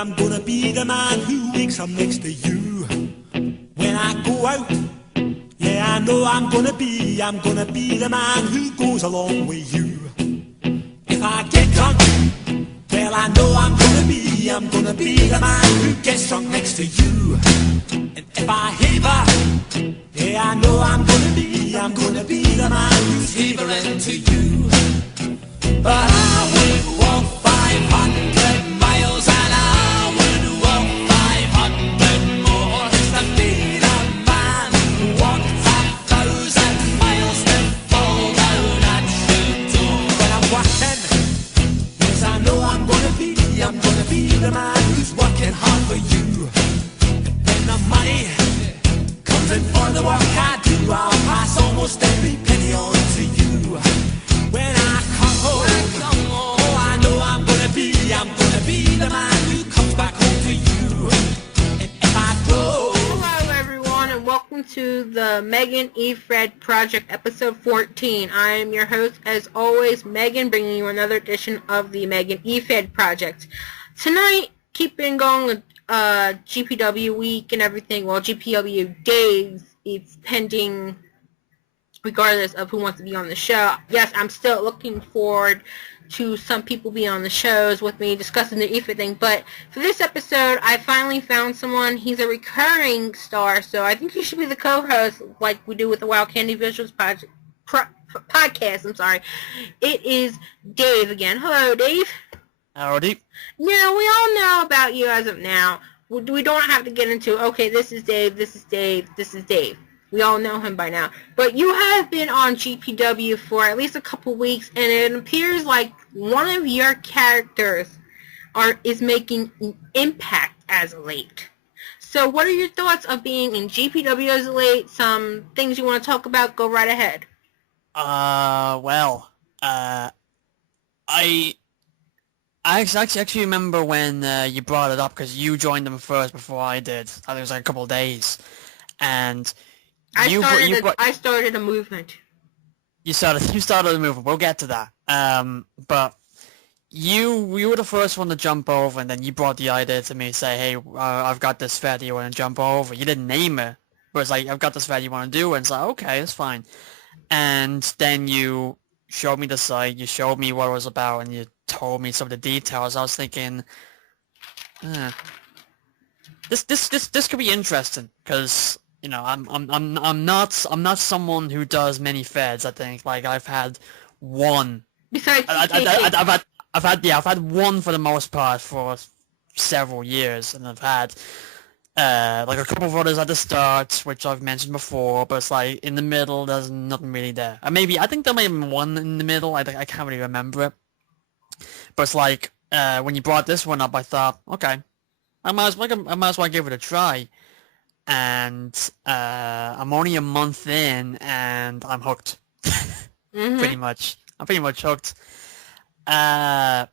I'm gonna be the man who wakes up next to you when I go out. Yeah, I know I'm gonna be the man who goes along with you. If I get drunk, well, I know I'm gonna be the man who gets drunk next to you. And if I haver, yeah, I know I'm gonna be the man who's havering to you. But I would walk 500 miles and I would walk 500 more just to be the man who walked 1,000 miles to fall down at your door. When I'm walking, yes, I know I'm gonna be the man who's working hard for you. And when the money comes in for the work I do, I'll pass almost every penny on to you. When I come home, oh, I know I'm gonna be the man who comes back home to you. And if I go... Hello everyone, and welcome to the Meagan Efed Project episode 14. I am your host, as always, Meagan, bringing you another edition of the Meagan Efed Project. Tonight, keeping going with GPW week and everything, well, GPW days, it's pending regardless of who wants to be on the show. Yes, I'm still looking forward to some people being on the shows with me discussing the Efed thing, but for this episode, I finally found someone. He's a recurring star, so I think he should be the co-host like we do with the Wild Candy Visuals podcast. I'm sorry. It is Dave again. Hello, Dave. Howdy. Now, we all know about you as of now. We don't have to get into, okay, this is Dave, this is Dave, this is Dave. We all know him by now. But you have been on GPW for at least a couple weeks, and it appears like one of your characters is making an impact as of late. So what are your thoughts of being in GPW as of late? Some things you want to talk about? Go right ahead. I actually remember when you brought it up, because you joined them first before I did. I think it was like a couple of days. And... I started a movement. You started a movement. We'll get to that. But you were the first one to jump over, and then you brought the idea to me. Say, hey, I've got this fed you want to jump over. You didn't name it, but it's like, I've got this fed you want to do, and it's like, okay, that's fine. And then you showed me the site. You showed me what it was about, and you told me some of the details. I was thinking, this could be interesting, because. You know, I'm not someone who does many feds. I think like I've had one. Besides, I've had one for the most part for several years, and I've had like a couple of others at the start, which I've mentioned before. But it's like in the middle, there's nothing really there. I think there may have been one in the middle. I can't really remember it. But it's like when you brought this one up, I thought, okay, I might as well give it a try. And I'm only a month in, and I'm hooked. Pretty much. I'm pretty much hooked. The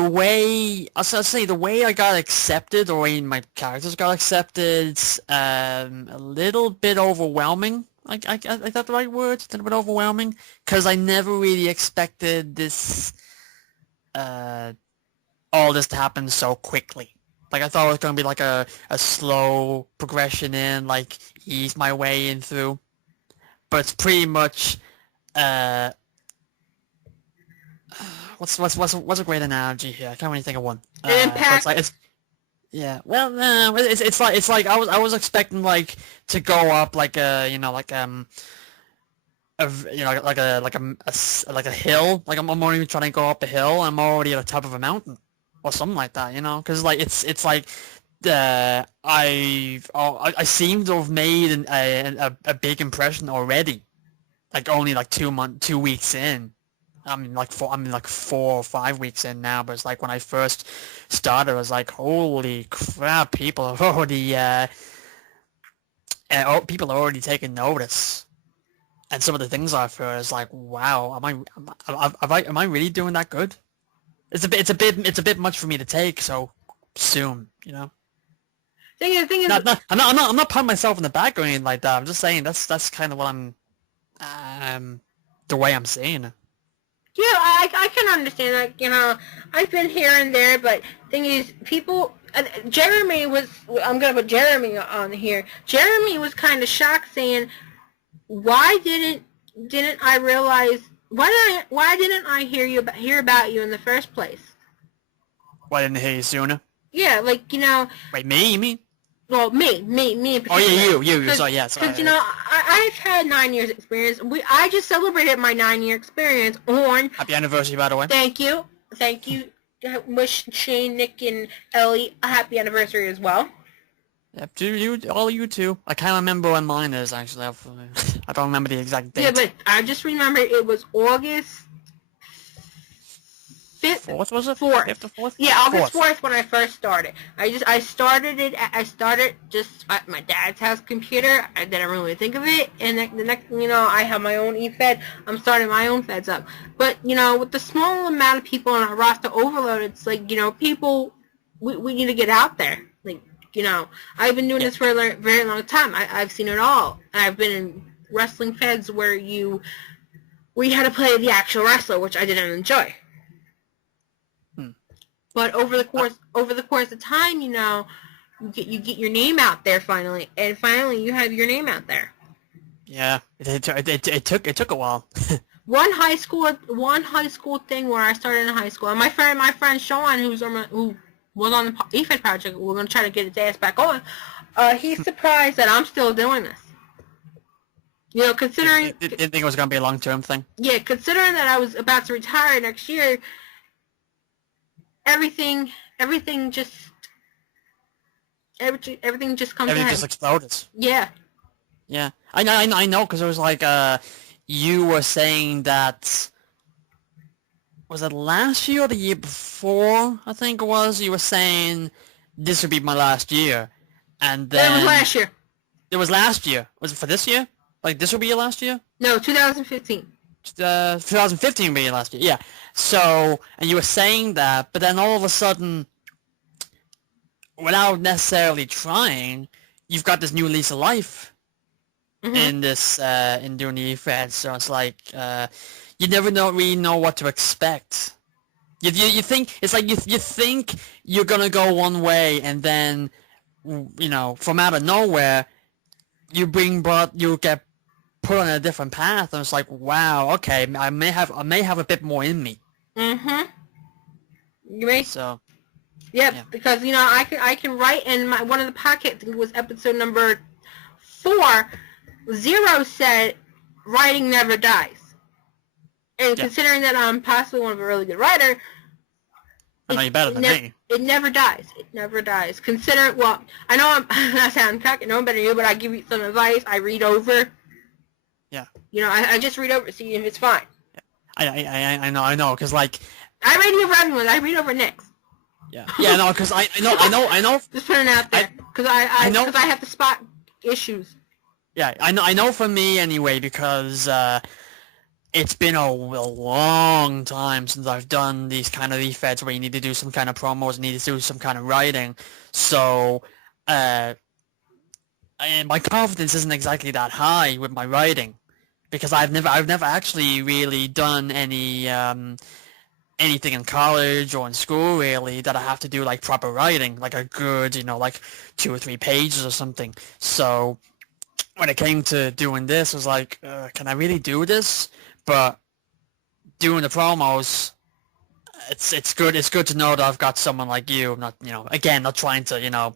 way I got accepted, or the way my characters got accepted, a little bit overwhelming. I thought the right word, a little bit overwhelming, because I never really expected this, all this to happen so quickly. Like, I thought it was going to be like a slow progression in, like, ease my way in through. But it's pretty much, what's a great analogy here? I can't really think of one. Impact. It's like I was expecting, like, to go up like a hill. Like, I'm only trying to go up a hill, I'm already at the top of a mountain. Or something like that, you know, because like it's like I seem to have made a big impression already, like only like 2 weeks in. I'm like 4 or 5 weeks in now, but it's like when I first started, I was like, holy crap, people are already taking notice, and some of the things I've heard is like, wow, am I really doing that good? It's a bit much for me to take so soon, you know. Thing is, I'm not patting myself in the back or anything like that. I'm just saying that's kind of what I'm, the way I'm saying it. Yeah, I can understand that. You know, I've been here and there, but thing is, people. Jeremy was. I'm gonna put Jeremy on here. Jeremy was kind of shocked, saying, "Why didn't I realize? Why didn't I hear about you in the first place?" Why didn't I hear you sooner? Yeah, like, you know. Wait, me? You mean? Well, me in particular. Oh yeah, you. Sorry, yeah. Sorry. Because, you know, I've had 9 years experience. I just celebrated my 9-year experience on... Happy anniversary, by the way. Thank you. Wish Shane, Nick, and Ellie a happy anniversary as well. Yep, all you two. I can't remember when mine is, actually. I don't remember the exact date. Yeah, but I just remember it was August 5th? 4th, was it? 4th. 5th or 4th? Yeah, August 4th when I first started. I started just at my dad's house computer. I didn't really think of it. And the next, you know, I have my own Efed. I'm starting my own Feds up. But, you know, with the small amount of people on our roster overload, it's like, you know, people, we need to get out there. Like, you know, I've been doing this for a very long time. I've seen it all. I've been in wrestling Feds where you had to play the actual wrestler, which I didn't enjoy. But over the course of time, you know, you get your name out there finally, and finally you have your name out there. Yeah, it took a while. One high school thing where I started in high school, and my friend Sean, who was on the Efed project, we're gonna try to get his ass back on. He's surprised that I'm still doing this. You know, considering didn't think it was gonna be a long-term thing. Yeah, considering that I was about to retire next year. Everything just comes Everything just exploded. Yeah. Yeah, I know, because it was like, you were saying that, was it last year or the year before, I think it was, you were saying this would be my last year, and then... It was last year. It was last year. Was it for this year? Like, this would be your last year? No, 2015. 2015 would be your last year, yeah. So, and you were saying that, but then all of a sudden, without necessarily trying, you've got this new lease of life in this, in doing the Efed. So it's like, you never really know what to expect. You think, it's like you think you're gonna go one way, and then, you know, from out of nowhere, you get put on a different path, and it's like, wow, okay, I may have a bit more in me. Mm-hmm. You may. So. Yep, Yeah. because, you know, I can write in one of the pockets. I think it was episode number 4. Zero said, "Writing never dies." And considering that I'm possibly one of a really good writer, I know you're better than me. It never dies. It never dies. Well, I know I'm not sounding cocky. I know I'm better than you, but I give you some advice. I read over. Yeah. You know, I just read over to see if it's fine. I know, because like... I read over everyone. I read over Nick's. Yeah, no, because I know. Just putting it out there, because I have to spot issues. Yeah, I know for me anyway, because it's been a long time since I've done these kind of Efeds where you need to do some kind of promos and need to do some kind of writing. So, my confidence isn't exactly that high with my writing, because I've never actually really done any anything in college or in school really that I have to do like proper writing, like a good, you know, like 2 or 3 pages or something. So when it came to doing this, I was like, can I really do this? But doing the promos, it's good to know that I've got someone like you, not, you know, again, not trying to, you know,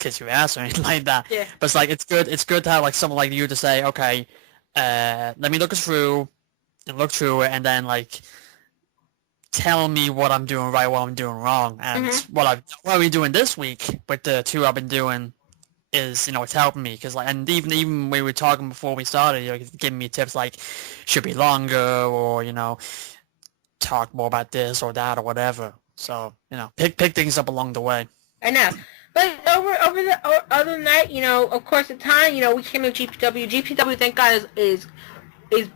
kiss your ass or anything like that. Yeah. But it's like, it's good to have like someone like you to say, okay, let me look through it, and then like tell me what I'm doing right, what I'm doing wrong, and what are we doing this week with the 2 I've been doing is, you know, it's helping me, because like, and even when we were talking before we started, you're giving me tips like should be longer, or, you know, talk more about this or that or whatever. So, you know, pick things up along the way. I know. But other than that, you know, of course, at the time, you know, we came to GPW. GPW, thank God, is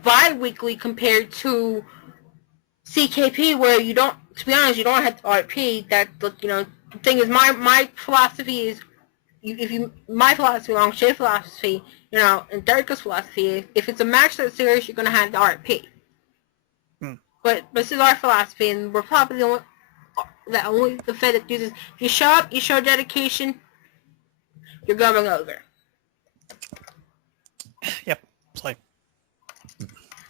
bi-weekly compared to CKP, where you don't, to be honest, you don't have to RP. That, you know, the thing is, my philosophy is, my philosophy, along with Shay's philosophy, you know, and Dereka's philosophy is, if it's a match that's serious, you're going to have the RP. But this is our philosophy, and we're probably the the Fed that uses. If you show up, you show dedication, you're going over. Yep. It's like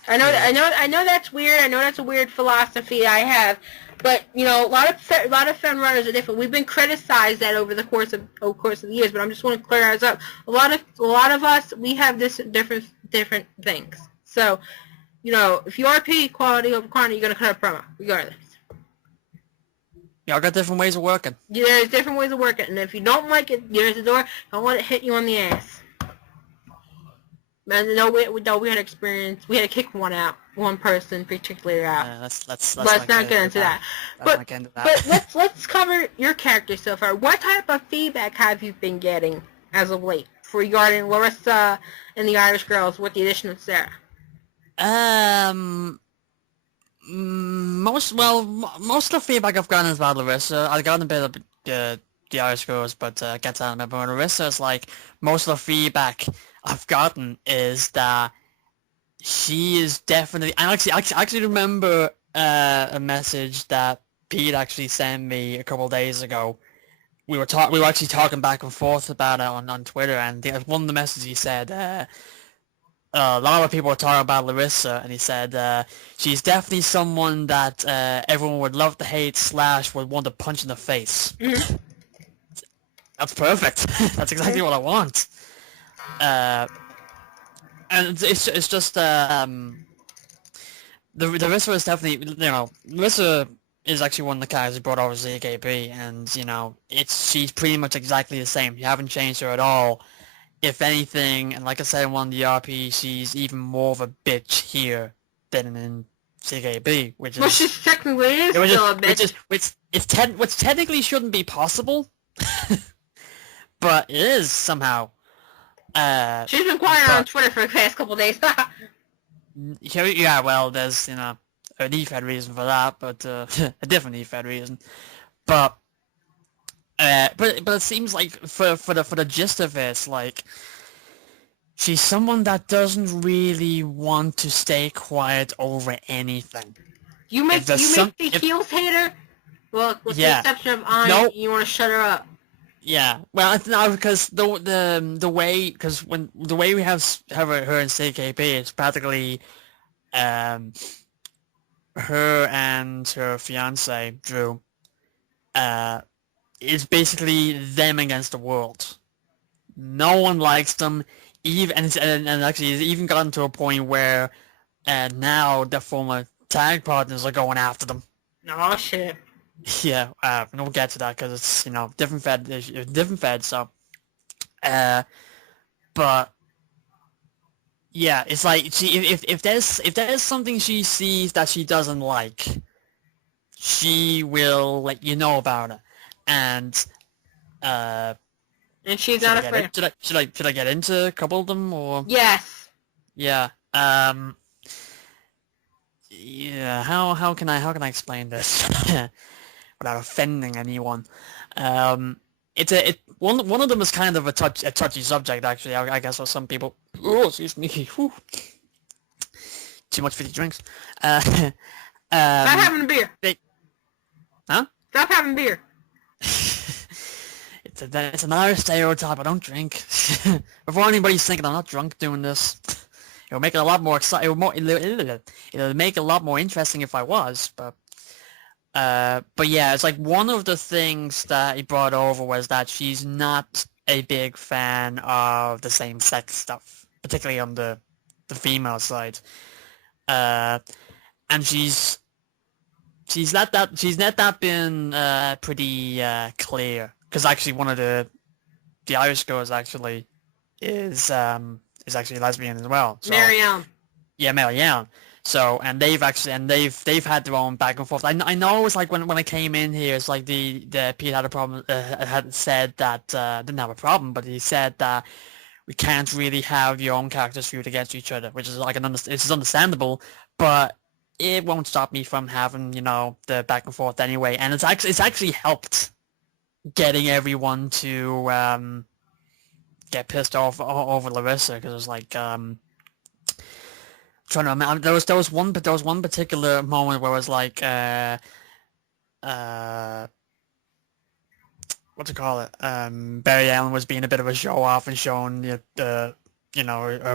I know that's weird. I know that's a weird philosophy I have, but a lot of fen runners are different. We've been criticized that over the course of the years, but I'm just want to clear us up. A lot of us, we have this different things. So, if you RP quality over quantity, you're gonna cut a promo regardless. y'all got different ways of working. Yeah, there's different ways of working, and if you don't like it, there's the door. Don't let it hit you on the ass. Man, we had experience. We had to kick one person particularly out. Let's not get into that. But let's cover your character so far. What type of feedback have you been getting as of late regarding Larissa and the Irish Girls with the addition of Sarah? Most of the feedback I've gotten is about Larissa. I've gotten a bit of the Irish Girls, but get to that. But Larissa is like most of the feedback I've gotten is that she is definitely. I actually remember a message that Pete actually sent me a couple of days ago. We were actually talking back and forth about it on Twitter, and one of the messages he said, a lot of people were talking about Larissa, and he said she's definitely someone that everyone would love to hate / would want to punch in the face. Mm-hmm. That's perfect. That's exactly what I want. And it's just the Larissa is definitely Larissa is actually one of the characters brought over to ZKB, and she's pretty much exactly the same. You haven't changed her at all. If anything, and like I said in one of the RP, she's even more of a bitch here than in CKB, which technically still a bitch. Which technically shouldn't be possible, but it is somehow. She's been quiet on Twitter for the past couple days. Yeah, well, there's an Efed reason for that, but a different Efed reason. But it seems like for the gist of it, like she's someone that doesn't really want to stay quiet over anything. You make the heels hater. Well, with the exception of Anya, you want to shut her up. Yeah, well, it's not because the way we have her in CKP, it's practically her and her fiance Drew. It's basically them against the world. No one likes them, and actually it's even gotten to a point where now their former tag partners are going after them. Oh shit. Yeah, we'll get to that because it's different fed. So, but yeah, it's like if there's something she sees that she doesn't like, she will let you know about it, and she's not afraid. Should I get into a couple of them or? Yes. Yeah. Yeah. How can I explain this? Without offending anyone, one of them is kind of a touchy subject actually. I guess for some people. Oh, excuse me. Whew. Too much fizzy drinks. Stop having a beer. Huh? Stop having beer. It's an Irish stereotype. I don't drink. Before anybody's thinking I'm not drunk doing this, it'll make it a lot more exciting. It'll make it a lot more interesting if I was, but yeah, it's like one of the things that he brought over was that she's not a big fan of the same-sex stuff, particularly on the female side. And she's let that been pretty clear, because actually one of the Irish girls actually is actually lesbian as well. So, Marianne. Yeah, Marianne. So, and they've had their own back and forth. I know it's like when I came in here, it's like the Pete had a problem, had said that, didn't have a problem, but he said that we can't really have your own characters feud against each other, which is like it's understandable, but it won't stop me from having, the back and forth anyway. And it's actually helped getting everyone to, get pissed off over Larissa, because it's like, trying to remember. There was one particular moment where it was like what to call it? Barry Allen was being a bit of a show off and showing her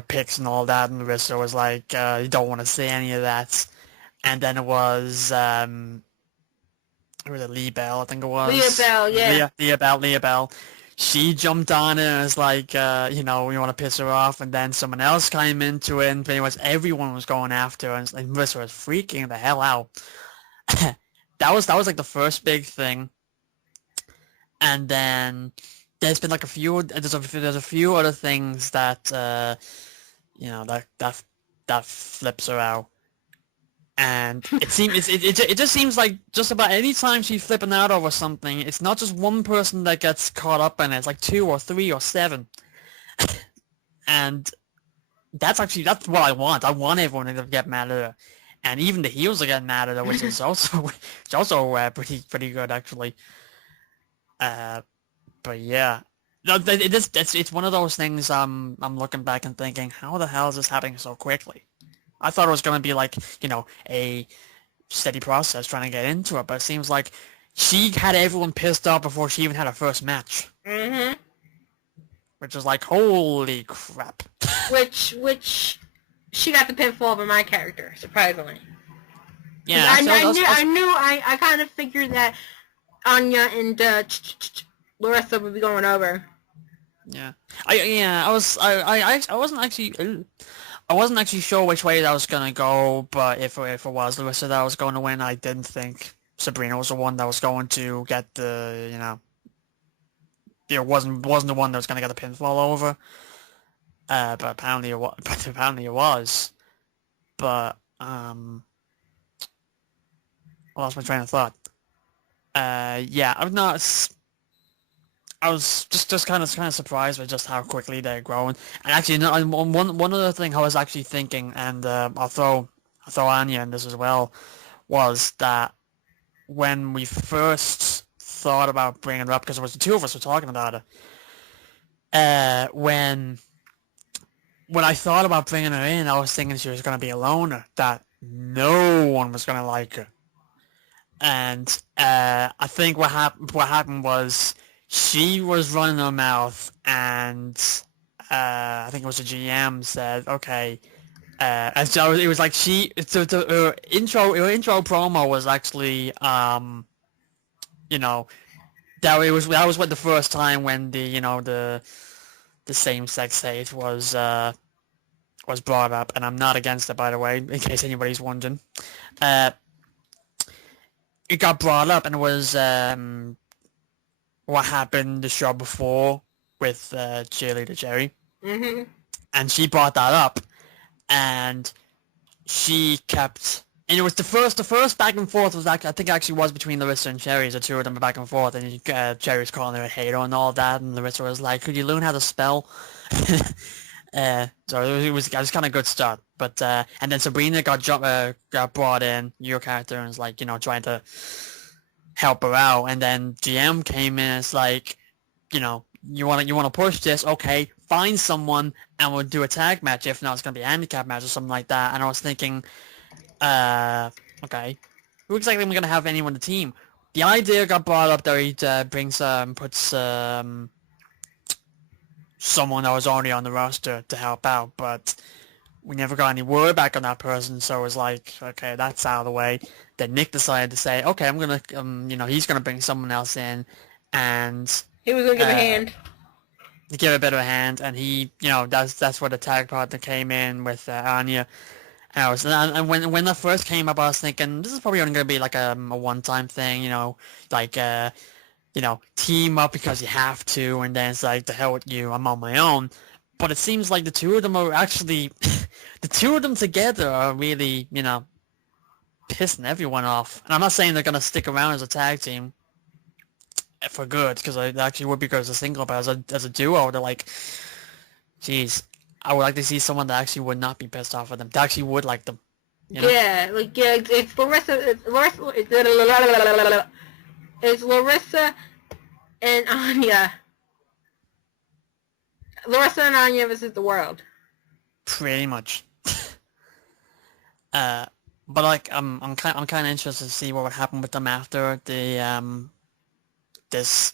pics and all that, and Larissa was like, you don't want to say any of that. And then it was who was it, Lee Bell, I think it was. Leah Bell, yeah. Leah Bell. She jumped on it and was like, we want to piss her off, and then someone else came into it, and pretty much everyone was going after her, and Marissa was freaking the hell out. that was like the first big thing, and then there's been like there's a few other things that that flips her out. And it just seems like just about any time she's flipping out over something, it's not just one person that gets caught up in it. It's like 2 or 3 or 7. And that's what I want. I want everyone to get mad at her. And even the heels are getting mad at her, which is also pretty good actually. But yeah. No, it's one of those things I'm looking back and thinking, how the hell is this happening so quickly? I thought it was going to be like, a steady process trying to get into it, but it seems like she had everyone pissed off before she even had her first match. Mm-hmm. Which is like, holy crap. Which she got the pinfall over my character, surprisingly. Yeah, I kind of figured that Anya and Larissa would be going over. Yeah. I wasn't actually sure which way that was gonna go, but if it was Larissa that was going to win, I didn't think Sabrina was the one that was going to get wasn't the one that was gonna get the pinfall over. But apparently it was. But I lost my train of thought. Yeah, I was just kind of surprised with just how quickly they're growing. And actually, one other thing I was actually thinking, and I'll throw Anya in this as well, was that when we first thought about bringing her up, because it was the two of us were talking about it, when I thought about bringing her in, I was thinking she was going to be a loner, that no one was going to like her. And I think what happened was, she was running her mouth, and I think it was the GM said, okay, and so it was like her intro promo was actually, that was what the first time when the same-sex hate was brought up, and I'm not against it, by the way, in case anybody's wondering. It got brought up, and it was what happened the show before with Cheerleader Jerry. Mm-hmm. And she brought that up, and she kept, and it was the first back and forth was actually, I think actually was between Larissa and Cherry. The two of them were back and forth, and Cherry was calling her a hater and all that, and Larissa was like, could you learn how to spell? So it was kind of a good start. But and then Sabrina got brought in, your character, and was like, trying to help her out, and then GM came in. It's like, you want to push this, okay, find someone and we'll do a tag match. If not, it's gonna be a handicap match or something like that. And I was thinking, okay, who exactly am I gonna have anyone on the team? The idea got brought up that he puts someone that was already on the roster to help out, but we never got any word back on that person, so it was like, okay, that's out of the way. Then Nick decided to say, okay, I'm gonna, he's gonna bring someone else in, and he was gonna give a hand. To give a bit of a hand, and he, that's where the tag partner came in with Anya. And when that first came up, I was thinking, this is probably only gonna be like a one-time thing, team up because you have to, and then it's like, the hell with you, I'm on my own. But it seems like the two of them are actually, the two of them together are really, pissing everyone off. And I'm not saying they're going to stick around as a tag team for good, because they actually would be good as a single, but as a duo, they're like, geez, I would like to see someone that actually would not be pissed off with them, that actually would like them. Yeah, it's Larissa, it's Larissa and Anya. Larissa and Anya versus the world. Pretty much. But like, I'm kind of interested to see what would happen with them after this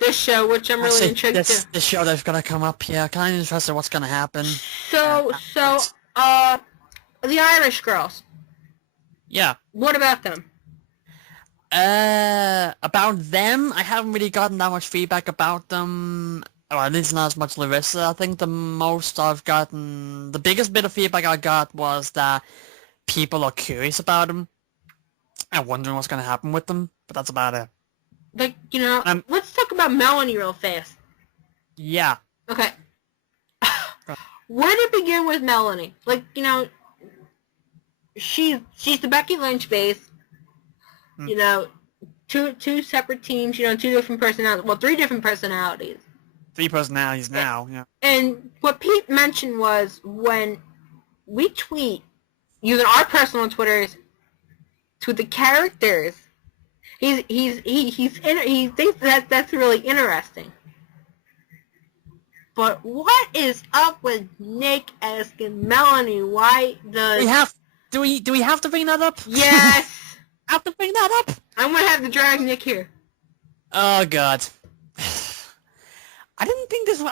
This show, which I'm really intrigued to. this show that's gonna come up. Yeah, kind of interested in what's gonna happen. So, the Irish girls. Yeah. What about them? About them, I haven't really gotten that much feedback about them. Well, at least not as much Larissa. I think the biggest bit of feedback I got was that people are curious about them and wondering what's gonna happen with them. But that's about it. Like, let's talk about Melanie real fast. Yeah. Okay. Where did it begin with Melanie? Like, she's the Becky Lynch base. Two separate teams. Two different personalities. Well, 3 different personalities. 3 personalities now. Yeah. And what Pete mentioned was when we tweet using our personal Twitters to the characters, he thinks that's really interesting. But what is up with Nick asking Melanie why the... Do we have to bring that up? Yes! Have to bring that up? I'm gonna have to drag Nick here. Oh god. I didn't think this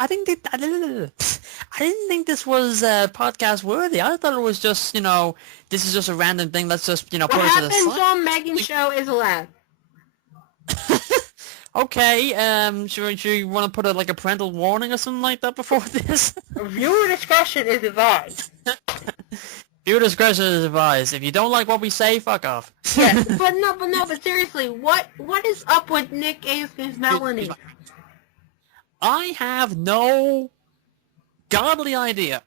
was podcast worthy. I thought it was just, this is just a random thing. Let's just, put it to the side. What happens on Megan's show is allowed. Okay, should you want to put a parental warning or something like that before this? Viewer discretion is advised. Viewer discretion is advised. If you don't like what we say, fuck off. Yes, but seriously, what is up with Nick asking Melanie? I have no godly idea.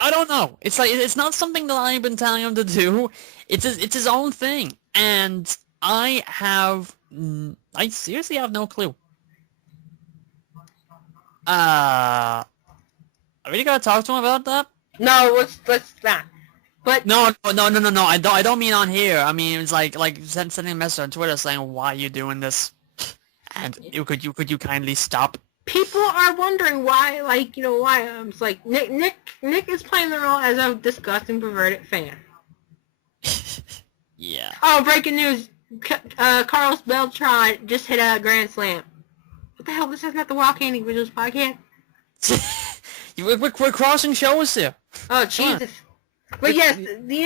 I don't know. It's it's not something that I've been telling him to do. It's his own thing, and I seriously have no clue. I really gotta talk to him about that. No, let's not. But no. I don't mean on here. I mean it's like sending a message on Twitter saying why are you doing this, and could you kindly stop. People are wondering why, why. It's like Nick is playing the role as a disgusting perverted fan. Yeah. Oh, breaking news! Carlos Beltran just hit a grand slam. What the hell? This is not the Wild Candy Visuals podcast. We're crossing shows here. Oh Jesus! But yes, the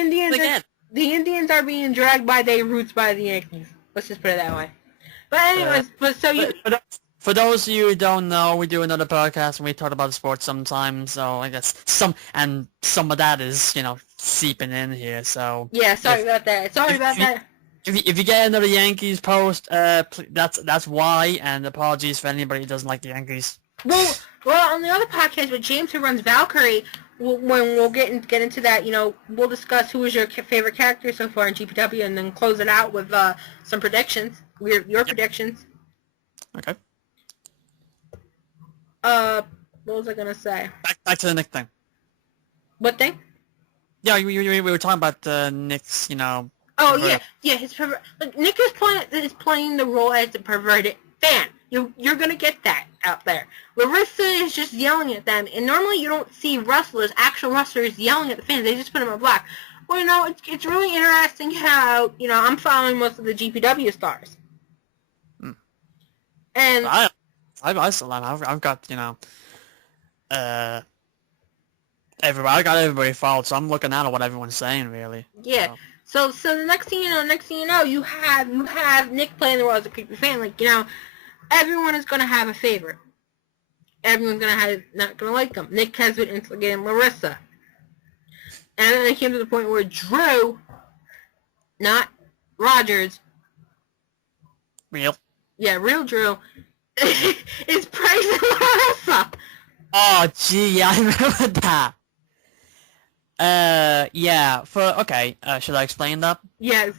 Indians are being dragged by their roots by the Yankees. Let's just put it that way. But anyways, for those of you who don't know, we do another podcast and we talk about sports sometimes. So I guess some of that is seeping in here. So yeah, sorry about that. If you get another Yankees post, that's why. And apologies for anybody who doesn't like the Yankees. Well, on the other podcast with James, who runs Valkyrie, when we'll get into that, we'll discuss who is your favorite character so far in GPW, and then close it out with some predictions. Your predictions. Okay. What was I gonna say? Back to the Nick thing. What thing? Yeah, we were talking about Nick's, Oh yeah. Nick is playing the role as a perverted fan. You're gonna get that out there. Larissa is just yelling at them, and normally you don't see actual wrestlers yelling at the fans. They just put them in black. Well, it's really interesting how I'm following most of the GPW stars, and I still am. I've got everybody. I got everybody followed, so I'm looking at what everyone's saying really. Yeah. So the next thing you know, you have Nick playing the role as a creepy fan. Everyone is gonna have a favorite. Everyone's not gonna like him. Nick has been instigating Larissa, and then it came to the point where Drew, not Rogers, real Drew, is praising Larissa. Oh gee, yeah, I remember that. Yeah. Should I explain that? Yes.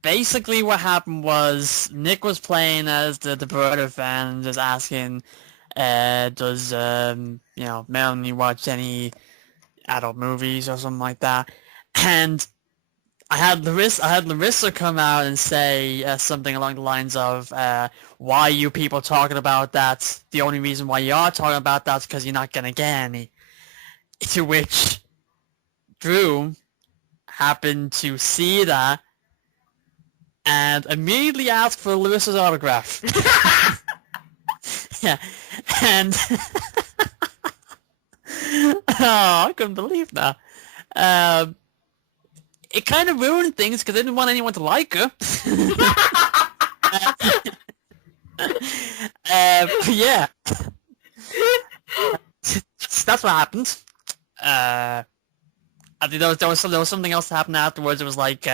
Basically, what happened was Nick was playing as the perverted fan, just asking, does Melanie watch any adult movies or something like that? And I had Larissa come out and say something along the lines of, why are you people talking about that? The only reason why you are talking about that is because you're not gonna get any. To which Drew happened to see that and immediately asked for Lewis's autograph. Yeah, and oh, I couldn't believe that. It kind of ruined things because I didn't want anyone to like her. Yeah. That's what happened. I think there was something else that happened afterwards. It was like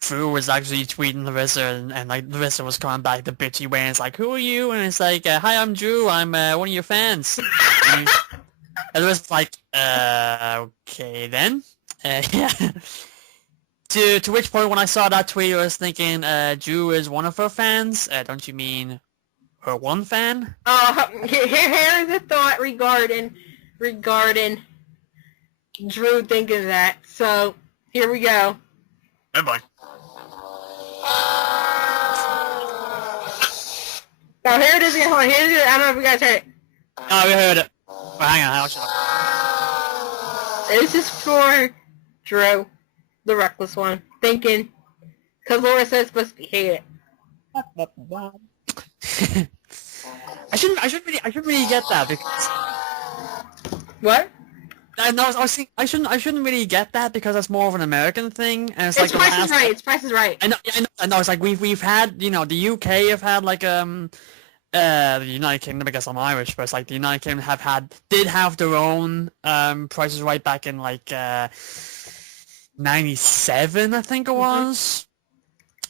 Drew was actually tweeting Larissa, and like Larissa was coming back the bitchy way, and it's like, who are you? And it's like, hi, I'm Drew. I'm one of your fans. And Larissa's like, okay then. Yeah. To which point, when I saw that tweet, I was thinking, Drew is one of her fans. Don't you mean her one fan? Here's a thought regarding Drew thinking that. So here we go. Bye-bye. Oh, here it is again. Hold on. Here it is. I don't know if you guys heard it. Oh, we heard it. Well, hang on. This is for Drew, the reckless one, thinking, because Laura says supposed to be hated. I shouldn't really get that because. What? No, I was thinking, I shouldn't really get that because that's more of an American thing, and it's like Price is Right. It's Price is Right. I know. It's like we've had, the UK have had like the United Kingdom. I guess I'm Irish, but it's like the United Kingdom did have their own Price is Right back in like 97, I think it was,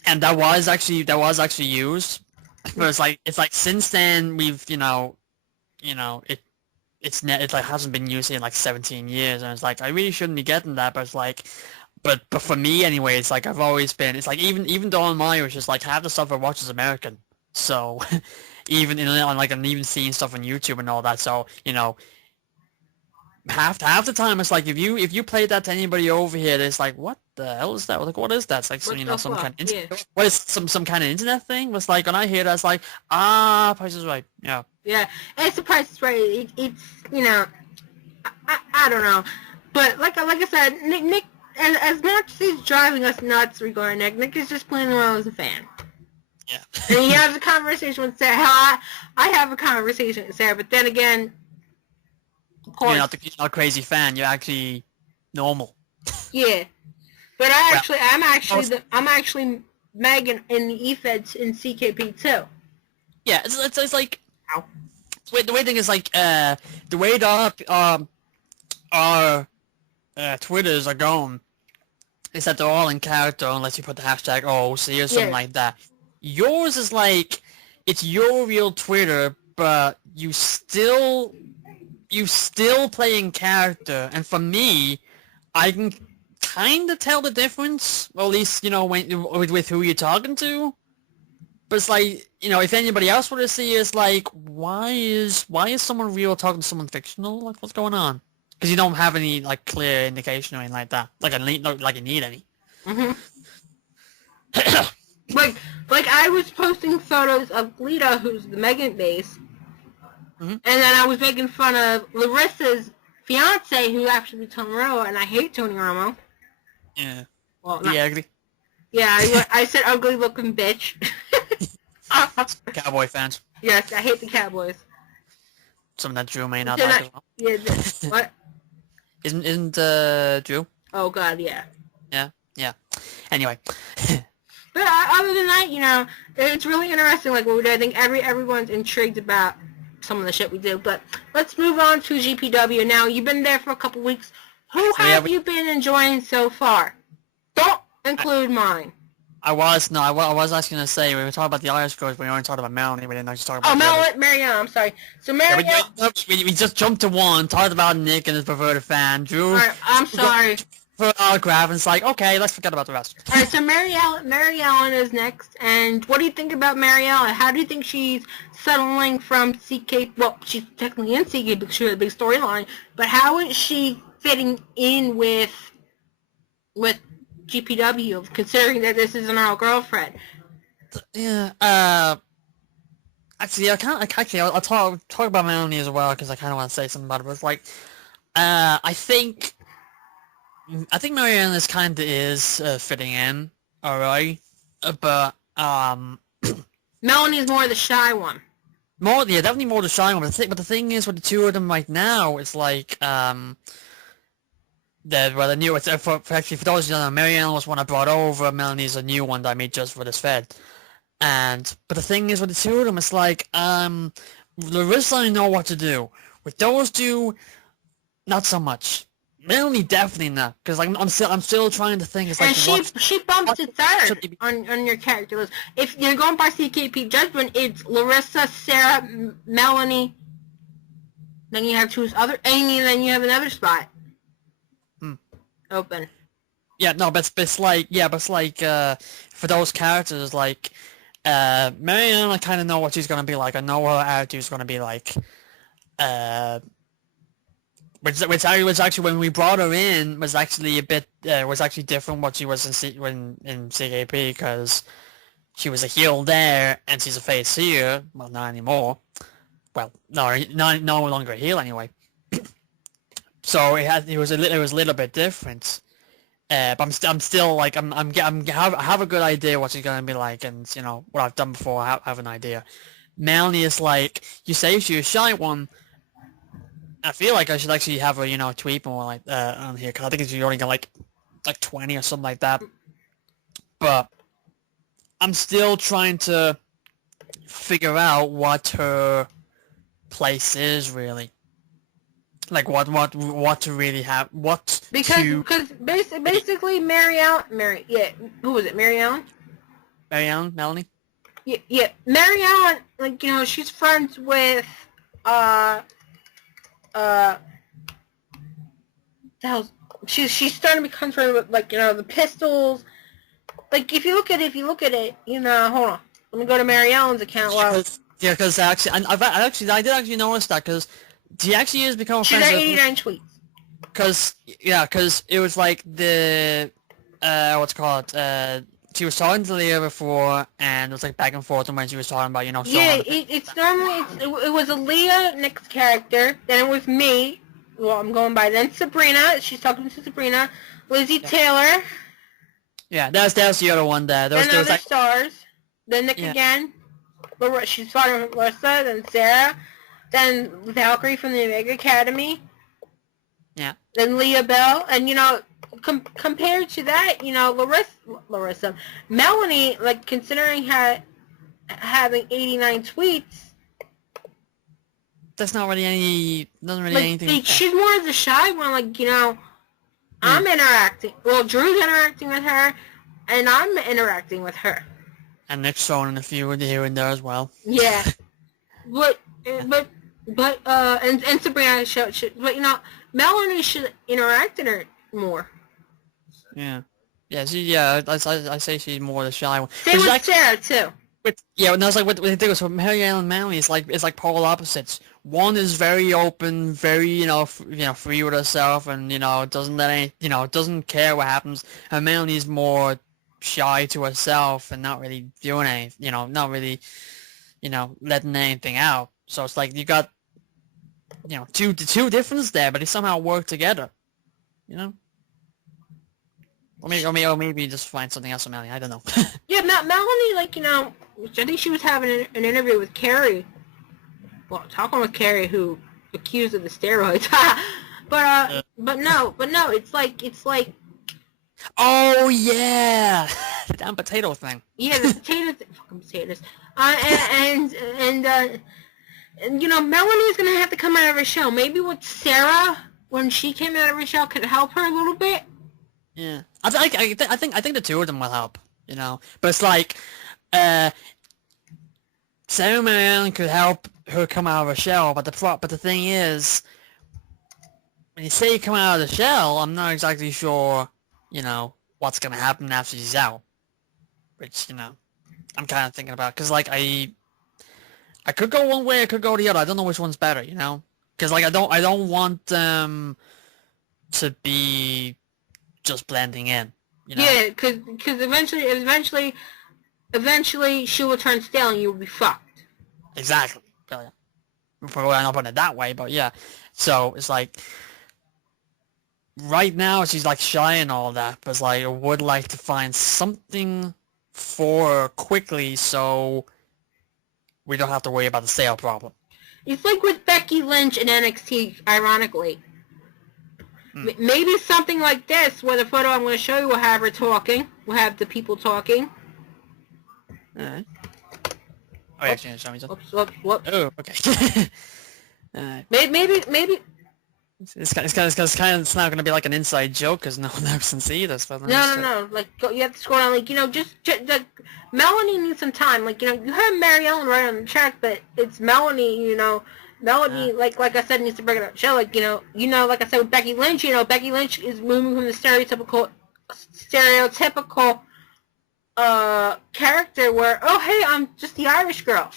and that was actually used. But it's like since then we've it like hasn't been used in like 17 years, and it's like I really shouldn't be getting that, but it's like, but for me anyway, it's like I've always been. It's like even though I'm Irish, it's like half the stuff I watch is American, so even I'm even seeing stuff on YouTube and all that, so half the time it's like if you play that to anybody over here, it's like, what the hell is that? Like, what is that? It's like some kind of what is some kind of internet thing? It's like when I hear that, it's like, Price is Right. Yeah. Yeah, it's the Price is Right. It's I don't know, but like I said, Nick as much as he's driving us nuts regarding Nick is just playing around as a fan. Yeah. And he has a conversation with Sarah. I have a conversation with Sarah, but then again, of course, you're not a crazy fan. You're actually normal. Yeah, but I'm actually Meagan in the Efed in CKP too. Yeah, it's like. Ow. The way thing is like the way our Twitters are going is that they're all in character unless you put the hashtag OC or something like that. Yours is like it's your real Twitter, but you still play in character, and for me, I can kind of tell the difference, or at least with who you're talking to. But it's like, if anybody else were to see it, it's like, why is someone real talking to someone fictional? Like, what's going on? Because you don't have any like clear indication or anything like that. Like you need any. Mhm. like I was posting photos of Lita, who's the Meagan base, and then I was making fun of Larissa's fiance, who actually Tony Romo, and I hate Tony Romo. Yeah. Well, ugly. Yeah, I said ugly looking bitch. Cowboy fans. Yes, I hate the Cowboys. Something that Drew may not like as well. Yeah, what? Isn't Drew? Oh God, yeah. Yeah. Anyway. But other than that, it's really interesting. Like what we do. I think everyone's intrigued about some of the shit we do. But let's move on to GPW. Now you've been there for a couple weeks. Who have you been enjoying so far? Don't include mine. I was actually going to say, we were talking about the Irish girls, but we weren't talking about Melanie, we didn't actually talk about Marianne, I'm sorry. So Marianne... Yeah, we just jumped to one, talked about Nick and his preferred fan, Drew... Alright, I'm sorry. For an autograph, and it's like, okay, let's forget about the rest. Alright, so Mary Ellen is next, and what do you think about Mary Ellen? How do you think she's settling from CK... Well, she's technically in CK because she had a big storyline, but how is she fitting in with GPW, considering that this isn't our girlfriend? Yeah, actually, I'll talk about Melanie as well, because I kind of want to say something about it, but it's like, I think I think Marianne is fitting in, alright, but Melanie's more the shy one. definitely more the shy one. But the thing is, with the two of them right now, it's like the new. It's actually for those who don't know, Marianne was one I brought over. Melanie's a new one that I made just for this Fed. But the thing is, with the two of them, it's like Larissa, I know what to do. With those two, not so much. Melanie definitely not, because like I'm still trying to think. It's like, and she bumps to third be... on your character list. If you're going by CKP judgment, it's Larissa, Sarah, Melanie. Then you have Amy, and then you have another spot open. Yeah, no, but it's like for those characters, like Marianne, I kind of know what she's gonna be like. I know what her attitude's gonna be like. Which actually when we brought her in was actually a bit was actually different what she was in CKP, because she was a heel there and she's a face here. Well, not anymore. Well, no, no longer a heel anyway. So it was a little bit different. But I'm still like I have a good idea what she's gonna be like, and you know what I've done before. I have an idea. Melanie is like, you say she's a shy one. I feel like I should actually have her, tweet more like on here, because I think she's only got like 20 or something like that. But I'm still trying to figure out what her place is really. Like what to really have, because basically who was it? Mary Ellen, Melanie. Yeah, Mary Ellen, like she's friends with she's starting to become friends with the Pistols. Like if you look at it, hold on, let me go to Mary Ellen's account. Because actually, I did actually notice that, because she actually is becoming friends. She's at 89 tweets. Because it was like the what's it called, she was talking to Leah before, and it was like back and forth, and when she was talking about it's normally it was a Leah next character, then it was me. Well, I'm going by then Sabrina. She's talking to Sabrina, Lizzie Taylor. Yeah, that's the other one there. Then other stars. Then Nick again. She's talking with Larissa, then Sarah, then Valkyrie from the Omega Academy. Yeah. Then Leah Bell, and compared to that, Larissa, Melanie, like considering having 89 tweets. That's not really anything. She's more of the shy one, I'm interacting. Well, Drew's interacting with her, and I'm interacting with her. And Nick's throwing a few here and there as well. Yeah, but and Sabrina should, but Melanie should interact in her more. Yeah, I say she's more the shy one. Same with Sarah too. And that's like what they do. So Mary Ellen and Melanie is like polar opposites. One is very open, very free with herself, and doesn't care what happens. And Melanie's more shy to herself and not really doing anything. Not really, letting anything out. So it's like you got two differences there, but they somehow work together. Or maybe just find something else with Melanie. I don't know. Yeah, Melanie, I think she was having an interview with Carrie. Well, talking with Carrie, who accused of the steroids. But no, it's like. Oh yeah, the damn potato thing. Yeah, the potato thing. Fucking potatoes. And Melanie's gonna have to come out of her shell. Maybe with Sarah, when she came out of her shell, could help her a little bit. Yeah, I think the two of them will help, But it's like, Sarah and Marianne could help her come out of her shell, but the thing is, when you say come out of the shell, I'm not exactly sure, what's gonna happen after she's out. Which, I'm kind of thinking about, because I could go one way, I could go the other. I don't know which one's better, Because I don't want them to be just blending in, Yeah, because eventually she will turn stale and you'll be fucked. Exactly. Probably not putting it that way, but yeah. So it's like, right now she's like shy and all that, but it's like I would like to find something for her quickly so we don't have to worry about the sale problem. It's like with Becky Lynch in NXT, ironically. Maybe something like this, where the photo I'm going to show you will have her talking. We'll have the people talking. Alright. Oh, yeah, show me something. Whoops. Oh, okay. Alright. Maybe. It's not going to be like an inside joke because no one else can see this. But No. Like, you have to scroll down. Like, just like, Melanie needs some time. Like, you have Mary Ellen right on the track, but it's Melanie, Melanie, like I said, needs to bring it up. Show, like, like I said with Becky Lynch, Becky Lynch is moving from the stereotypical character where, oh, hey, I'm just the Irish girl.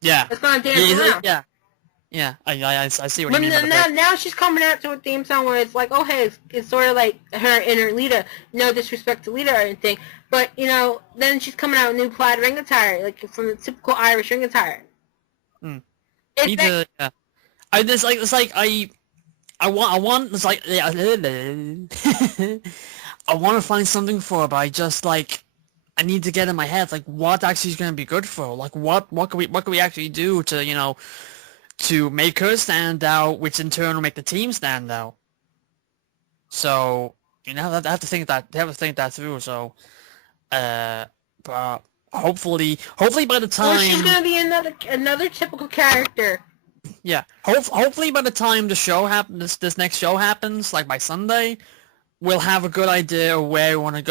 Yeah. It's not dancing around. Yeah, I see what you mean. Now she's coming out to a theme song where it's like, oh, hey, it's sort of like her inner Lita. No disrespect to Lita or anything. But, then she's coming out with new plaid ring attire, like from the typical Irish ring attire. I want to find something for her, but I just like I need to get in my head like what actually is going to be good for her. Like what can we actually do to to make her stand out, which in turn will make the team stand out. So I have to think that through. So but hopefully by the time... Or she's gonna be another typical character. Yeah, hopefully by the time the show happens, this next show happens, like by Sunday, we'll have a good idea of where we want to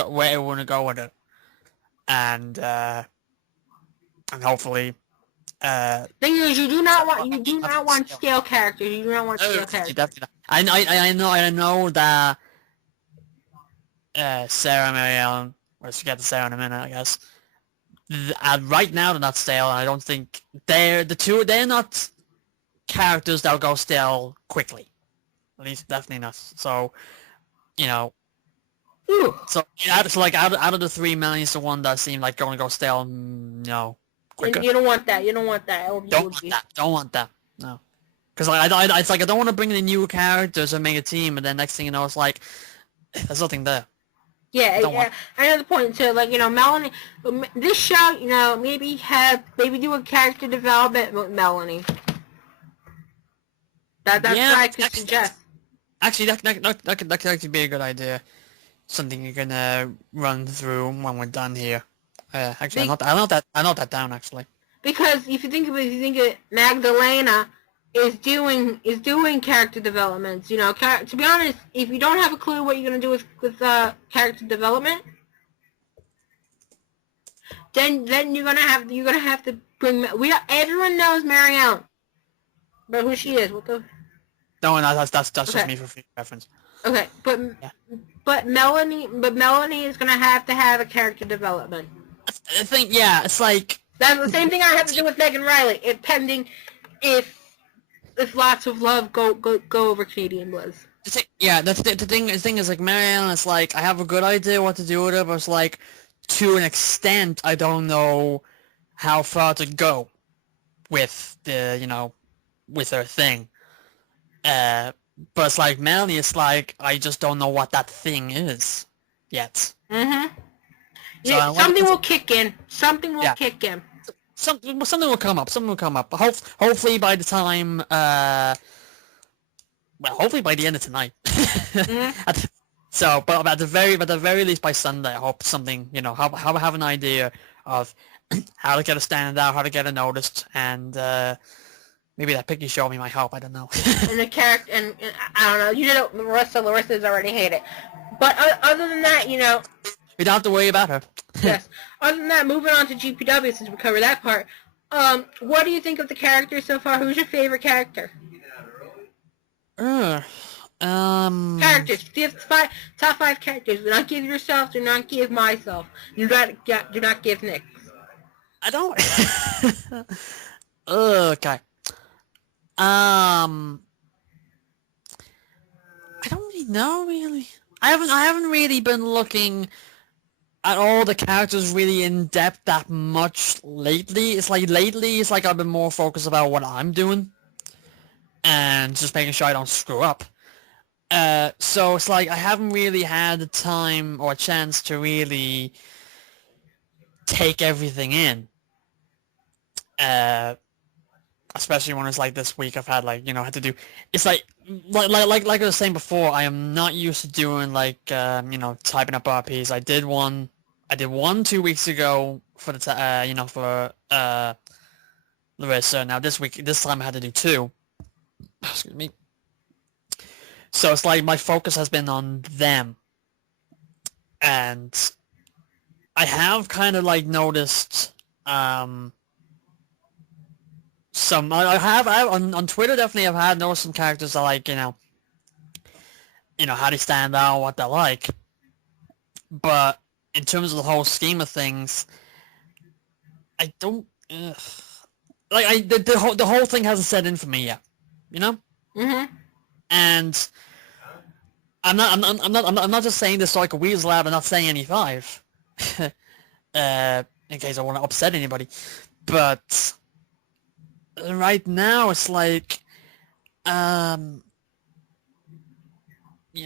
go with it, and hopefully. Thing is, you do not want scale characters. You do not want scale characters. Definitely. I know that Sarah, Mary Ellen, we'll get to Sarah in a minute, I guess. Right now they're not stale, and I don't think they're not characters that'll go stale quickly. At least definitely not. So, Ooh. So out of the 3 million, it's the one that seemed like going to go stale. No, quicker. You don't want that. Don't want that. No, because it's like I don't want to bring in new characters and make a team, and then next thing you know, it's like there's nothing there. Yeah. I know the point too. Like Melanie, this show, maybe do a character development with Melanie. That's what I could suggest. Actually, that could actually be a good idea. Something you can run through when we're done here. Actually, I note that down actually. Because if you think of it, Magdalena is doing character developments. To be honest, if you don't have a clue what you're gonna do with character development, then you're gonna have to bring. Everyone knows Mary Ellen, but who she is? What the? No, that's okay. just me for reference. Okay, but Melanie is gonna have to have a character development. I think it's like that's the same thing I have to do with Megan Riley. Pending if lots of love go over Canadian Bliss. That's the thing. The thing is like Mary Ellen. It's like I have a good idea what to do with her, but it's like to an extent I don't know how far to go with the with her thing. But it's like Melanie, it's like I just don't know what that thing is yet. Mm-hmm. So something will kick in. Something will kick in. Something will come up. Something will come up. Hopefully by the time, hopefully by the end of tonight. Mm-hmm. So, but at the very least by Sunday, I hope something, have an idea of how to get a stand out, how to get it noticed, and maybe that pic you showed me might help. I don't know. And the character, and I don't know. Larissa's already hate it. But other than that, we don't have to worry about her. Yes. Other than that, moving on to GPW since we covered that part. What do you think of the characters so far? Who's your favorite character? Characters. Top 5 characters. Do not give yourself. Do not give myself. Do not give Nick. I don't. Okay. I don't really know. Really, I haven't really been looking at all the characters really in depth that much lately. It's like I've been more focused about what I'm doing and just making sure I don't screw up. So it's like I haven't really had the time or chance to really take everything in. Uh, Especially when it's like this week, I've had like had to do. It's like I was saying before, I am not used to doing like typing up RPs. I did one 2 weeks ago for the for Larissa. Now this time I had to do two. Excuse me. So it's like my focus has been on them, and I have kind of like noticed some I have on Twitter definitely I've had noticed some characters that like how they stand out, what they're like, but in terms of the whole scheme of things, I don't the whole thing hasn't set in for me yet, you know. Mhm. And I'm not just saying this like a weasel out. I'm not saying any five, in case I want to upset anybody, but right now it's like,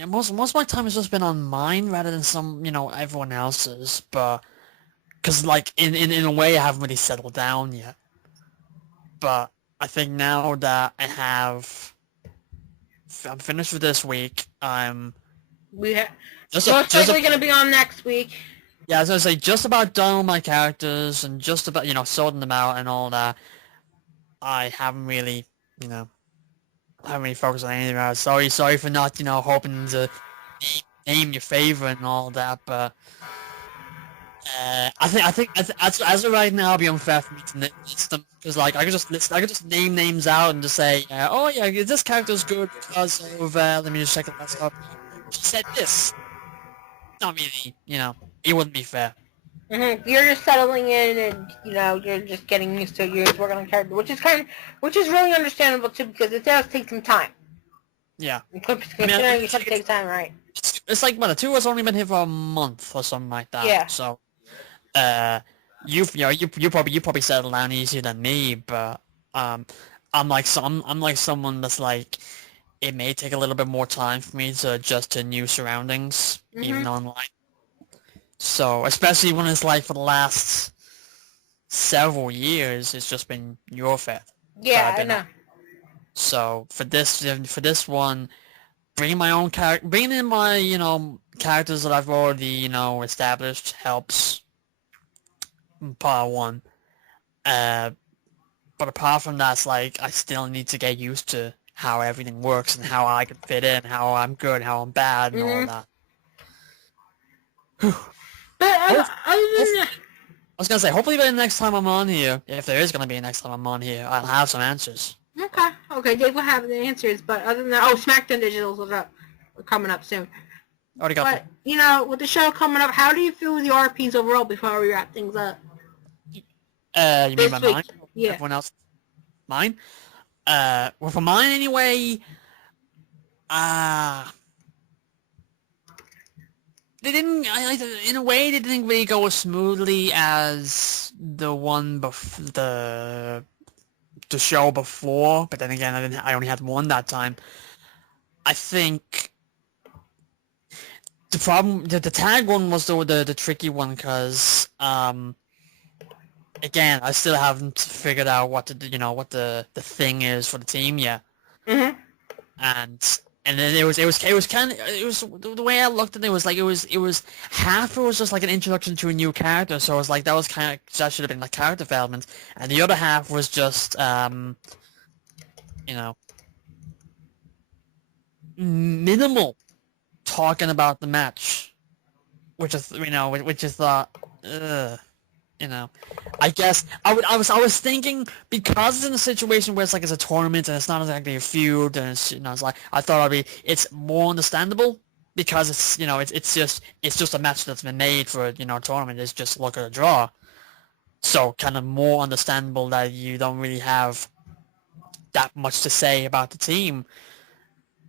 most of my time has just been on mine rather than some everyone else's, but because like in a way I haven't really settled down yet, but I think now that I'm finished with this week. We have Just most likely going to be on next week. Yeah, I was gonna say just about done with my characters and just about sorting them out and all that. I haven't really focused on anything else. Sorry for not hoping to name your favorite and all that, but I think as of right now, it'd be unfair for me to list them because like I could just name names out and just say, oh yeah, this character's good because of let me just check the last up. She said this. Not really, it wouldn't be fair. Mm-hmm. You're just settling in, and you're just getting used to it. You're just working on character, which is really understandable too, because it does take some time. Yeah. Considering it takes time, right? It's like the two of us only been here for a month or something like that. Yeah. So, you probably settle down easier than me, but I'm like someone that's like, it may take a little bit more time for me to adjust to new surroundings, even online. So, especially when it's like for the last several years, it's just been your Efed. Yeah, I know. On. So for this one, bringing my own bringing in my characters that I've already established helps. Part one. But apart from that, it's like I still need to get used to how everything works and how I can fit in, how I'm good, how I'm bad, and all that. But other than that, I was gonna say, hopefully by the next time I'm on here, if there is gonna be a next time I'm on here, I'll have some answers. Okay, Dave will have the answers, but other than that, SmackDown Digitals are coming up soon. Already got But, with the show coming up, how do you feel with the RPs overall before we wrap things up? You mean by mine? Yeah. Everyone else? Mine? Well, for mine anyway, they didn't, in a way, they didn't really go as smoothly as the one the show before, but then again, I only had one that time. I think the problem, the tag one was the tricky one, because, again, I still haven't figured out what the thing is for the team yet. Mm-hmm. And then it was the way I looked at it was like it was half it was just like an introduction to a new character, so it was like that should have been like character development, and the other half was just minimal talking about the match, which is thought, I guess I was thinking, because it's in a situation where it's a tournament and it's not exactly a feud, and it's like I thought it's more understandable because it's just a match that's been made for a tournament. It's just look at a draw, so kind of more understandable that you don't really have that much to say about the team.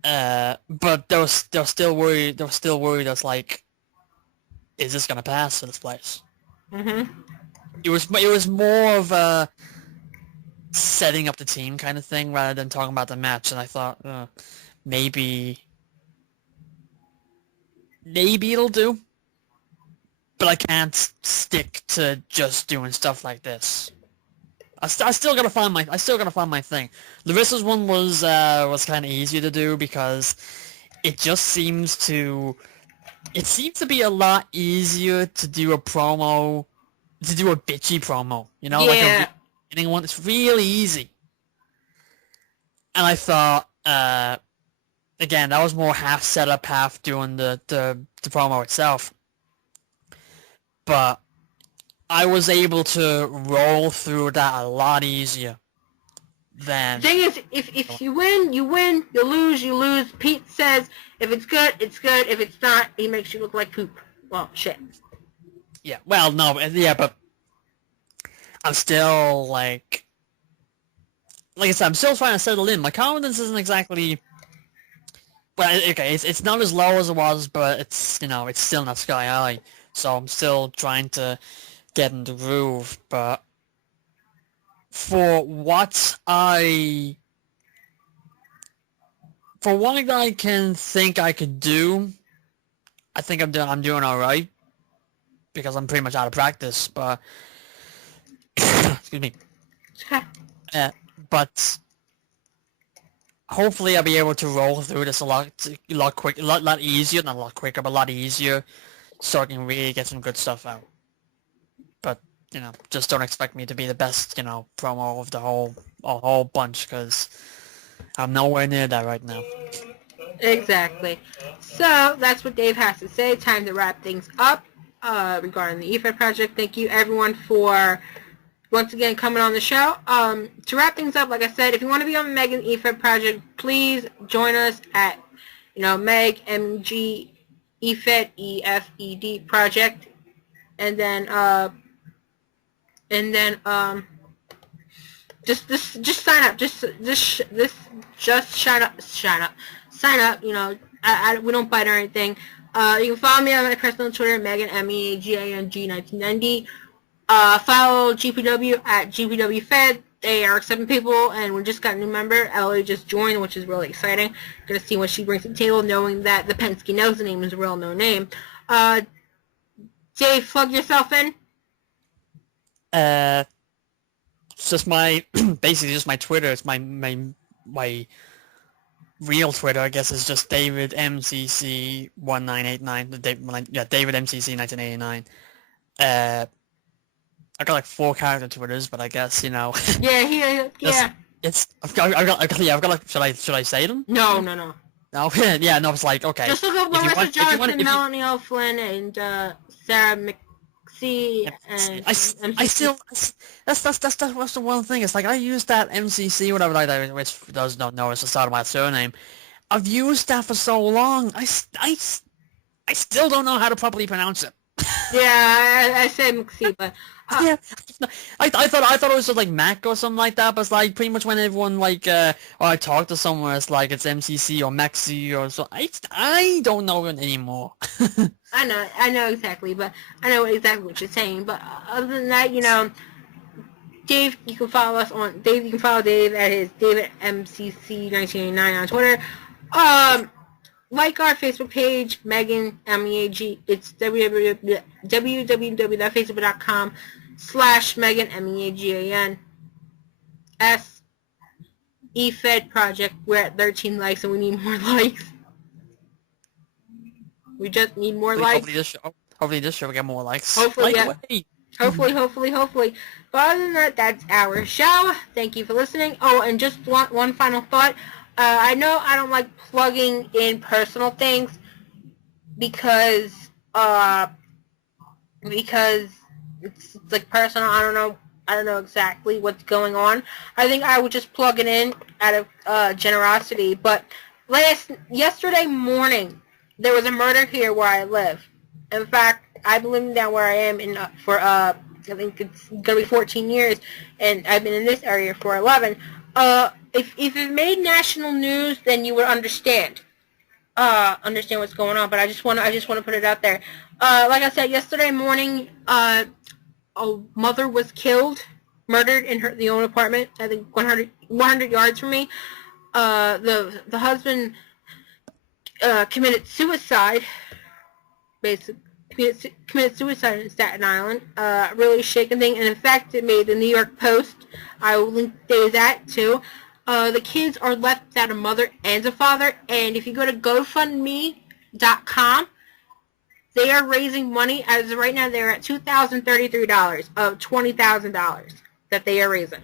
But they were still worried. That's like, is this gonna pass to this place? Mm-hmm. It was more of a setting up the team kind of thing rather than talking about the match, and I thought maybe maybe it'll do, but I can't stick to just doing stuff like this. I still gotta find my thing. Larissa's one was kind of easier to do because it just seems to be a lot easier to do a promo, to do a bitchy promo. You know, like a beginning one. It's really easy. And I thought, again, that was more half setup, half doing the promo itself. But I was able to roll through that a lot easier than... The thing is, if you win, you win. You lose, you lose. Pete says, if it's good, it's good. If it's not, he makes you look like poop. Well, shit. Yeah, well, no, yeah, but I'm still, like I said, I'm still trying to settle in. My confidence isn't exactly... Well, okay, it's not as low as it was, but it's, you know, it's still not sky high. So I'm still trying to get in the groove, but for what I can think I could do, I think I'm doing all right because I'm pretty much out of practice. But excuse me. But hopefully I'll be able to roll through this a lot easier, not a lot quicker, but a lot easier, so I can really get some good stuff out. But, you know, just don't expect me to be the best, you know, promo of the whole bunch, because I'm nowhere near that right now. Exactly. So, that's what Dave has to say. Time to wrap things up regarding the Efed project. Thank you, everyone, for once again coming on the show. To wrap things up, like I said, if you want to be on the Meagan Efed project, please join us at, you know, Meg, M-G, Efed, E-F-E-D project. And then just sign up. Sign up. You know, we don't bite or anything. You can follow me on my personal Twitter, Meagan, M-E-A-G-A-N-G 1990. Follow GPW at GPWFed. They are 7 people, and we just got a new member. Ellie just joined, which is really exciting. Gonna see what she brings to the table, knowing that the Penske knows the name is a real no name. Dave, plug yourself in. It's just my basically just my Twitter. It's my real Twitter, I guess, is just David MCC 1989. David MCC 1989. I got like 4 character Twitters, but I guess, you know. Yeah. I've got like, should I say them? No. No, yeah, no, it's like, okay. Just look up Larissa Johnson, Melanie O'Flynn, and Sarah McC. And that's the one thing. It's like I use that MCC, whatever, which for those who don't know, it's the start of my surname. I've used that for so long. I still don't know how to properly pronounce it. Yeah, I say McC, but yeah, I thought it was just like Mac or something like that, but it's like pretty much when everyone like or I talk to someone, it's like it's MCC or Maxi or so. I don't know it anymore. I know exactly, but I know exactly what you're saying. But other than that, you know, Dave, you can follow us on Dave. You can follow Dave at his David MCC 1989 on Twitter. Like our Facebook page, Meagan, M-E-A-G. It's www.facebook.com/Meagan, M-E-A-G-A-N. S. Efed project. We're at 13 likes and we need more likes. We just need more likes. Hopefully this show will get more likes. Hopefully, yeah. Hopefully. But other than that, that's our show. Thank you for listening. Oh, and just one final thought. I know I don't like plugging in personal things because it's like personal. I don't know exactly what's going on. I think I would just plug it in out of generosity. But yesterday morning, there was a murder here where I live. In fact, I've been living down where I am for I think it's gonna be 14 years, and I've been in this area for 11. If it made national news, then you would understand what's going on. But I just want to put it out there. Like I said, yesterday morning, a mother was murdered in the own apartment. I think 100 yards from me. The husband committed suicide basically committed suicide in Staten Island. Really shaking thing, and in fact, it made the New York Post. I will link that too. The kids are left without a mother and a father, and if you go to GoFundMe.com, they are raising money. As of right now, they're at $2,033 of $20,000 that they are raising.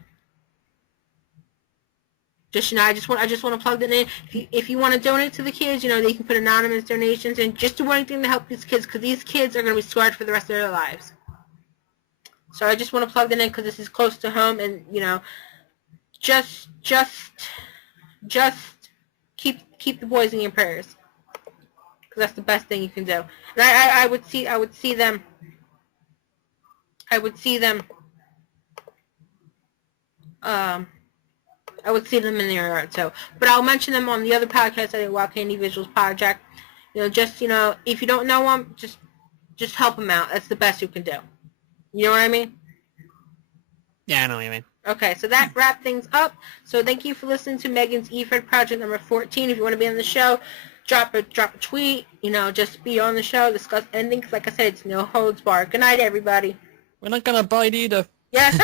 Just I just want to plug that in. If you want to donate to the kids, they can put anonymous donations and just do anything to help these kids, because these kids are going to be scarred for the rest of their lives. So I just want to plug that in because this is close to home, and just keep the boys in your prayers, because that's the best thing you can do. And I would see them. I would see them in the yard, so. But I'll mention them on the other podcast, I think, Wild Candy Visuals Project. If you don't know them, just help them out. That's the best you can do. You know what I mean? Yeah, I know what you mean. Okay, so that wraps things up. So thank you for listening to Megan's Efed Project number 14. If you want to be on the show, drop a tweet. Just be on the show, discuss anything. 'Cause like I said, it's no holds barred. Good night, everybody. We're not gonna bite either. Yes.